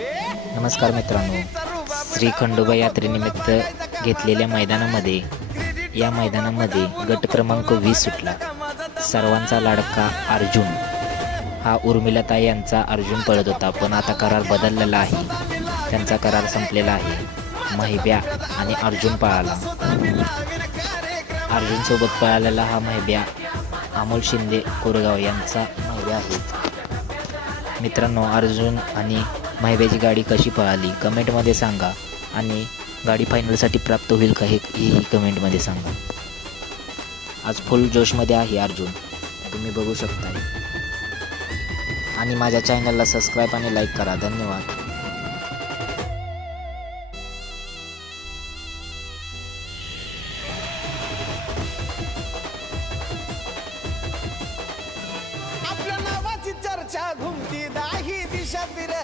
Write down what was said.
नमस्कार मित्रांनो, श्री खंडोबा यात्रेनिमित्त घेतलेल्या मैदानामध्ये गट क्रमांक 20 सुटला। सर्वांचा लाडका अर्जुन हा उर्मिलाताई यांचा अर्जुन पळत होता, पण आता करार बदललेला आहे। त्यांचा करार संपलेला आहे। महिब्या आणि अर्जुन पळाला। अर्जुन सोबत पळालेला हा महिब्या अमोल शिंदे कोरेगाव यांचा महिब्या आहे। मित्रांनो, अर्जुन आणि महिब्याची गाडी कशी पळाली कमेंटमध्ये सांगा आणि गाडी फायनलसाठी प्राप्त होईल का हेही कमेंटमध्ये सांगा। आज फुल जोशमध्ये आहे अर्जुन, तुम्ही बघू शकता। आणि माझ्या चॅनलला सबस्क्राईब आणि लाईक करा। धन्यवाद।